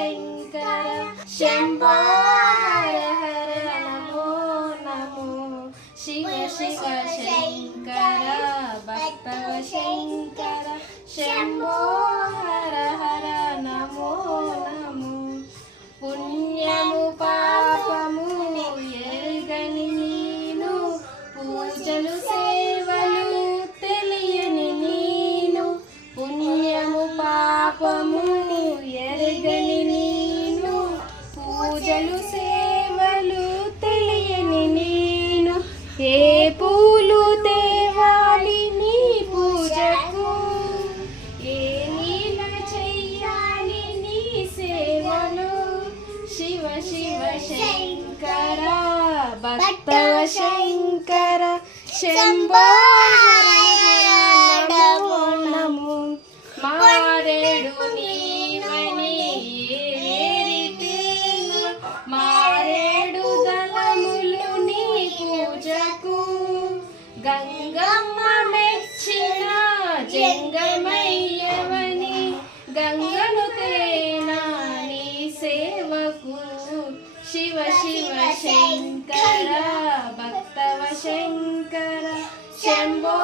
శంకర శంభో హర హర నమో నమో శివ శివ శంకర భక్తవ శంకర శంభో హర హర నమో నమో పుణ్యము పాపము ఎరుగని నీను పూజలు సేవలు తెలియని నీను పుణ్యము పాపము ఎరుగని నీను పూజలు సేవలు తెలియని నీను ఏ పూలు తేవాలి నీ పూజకు ఏ నీల చెయ్యాలి నీ సేవలు శివ శివ శంకర భక్తవ శంకర శంభో నమో నమో మారేడు నీవని ఏరితేను మారేడు దళములు నీ పూజకు గంగమ్మ మెచ్చిన జంగమయ్యవని గంగను తేనా నీ సేవకు శివ శివ శంకర భక్తవ శంకర శంభో